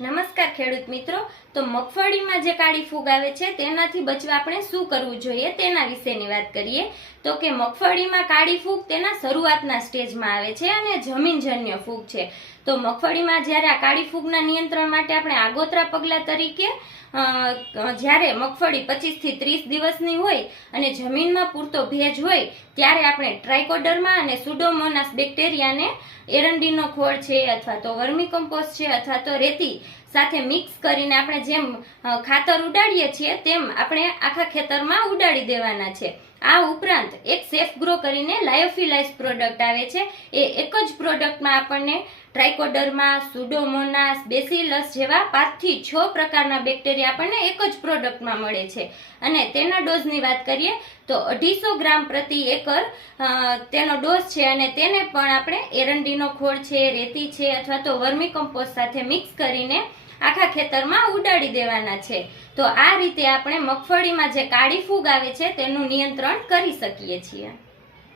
નમસ્કાર ખેડૂત મિત્રો। તો મગફળીમાં જે કાળી ફૂગ આવે છે તેનાથી બચવા આપણે શું કરવું જોઈએ તેના વિશેની વાત કરીએ। તો કે મગફળીમાં કાળી ફૂગ તેના શરૂઆતના સ્ટેજમાં આવે છે અને જમીનજન્ય ફૂગ છે। તો મગફળીમાં જ્યારે આ કાળી ફૂગના નિયંત્રણ માટે આપણે આગોતરા પગલા તરીકે જ્યારે મગફળી 25 થી 30 દિવસની હોય અને જમીનમાં પૂરતો ભેજ હોય ત્યારે આપણે ટ્રાઇકોડર્મા અને સુડોમોનાસ બેક્ટેરિયાને એરંડીનો ખોળ છે અથવા તો વર્મી કમ્પોસ્ટ છે અથવા તો રેતી સાથે મિક્સ કરીને આપણે જેમ ખાતર ઉડાડીએ છીએ તેમ આપણે આખા ખેતરમાં ઉડાડી દેવાના છે। આ ઉપરાંત એક સેફ ગ્રો કરીને લાયોફિલાઇઝ પ્રોડક્ટ આવે છે। એ એક જ પ્રોડક્ટમાં આપણને ટ્રાઇકોડર્મા, સુડોમોનાસ, બેસિલસ જેવા 5 થી 6 પ્રકારના બેક્ટેરિયા આપણને એક જ પ્રોડક્ટમાં મળે છે। અને તેના ડોઝની વાત કરીએ તો 250 ગ્રામ પ્રતિ એકર તેનો ડોઝ છે અને તેને પણ આપણે એરંડીનો ખોળ છે, રેતી છે અથવા તો વર્મી કમ્પોસ્ટ સાથે મિક્સ કરીને આખા ખેતરમાં ઉડાડી દેવાના છે। તો આ રીતે આપણે મગફળીમાં જે કાળી ફૂગ આવે છે તેનું નિયંત્રણ કરી શકીએ છીએ।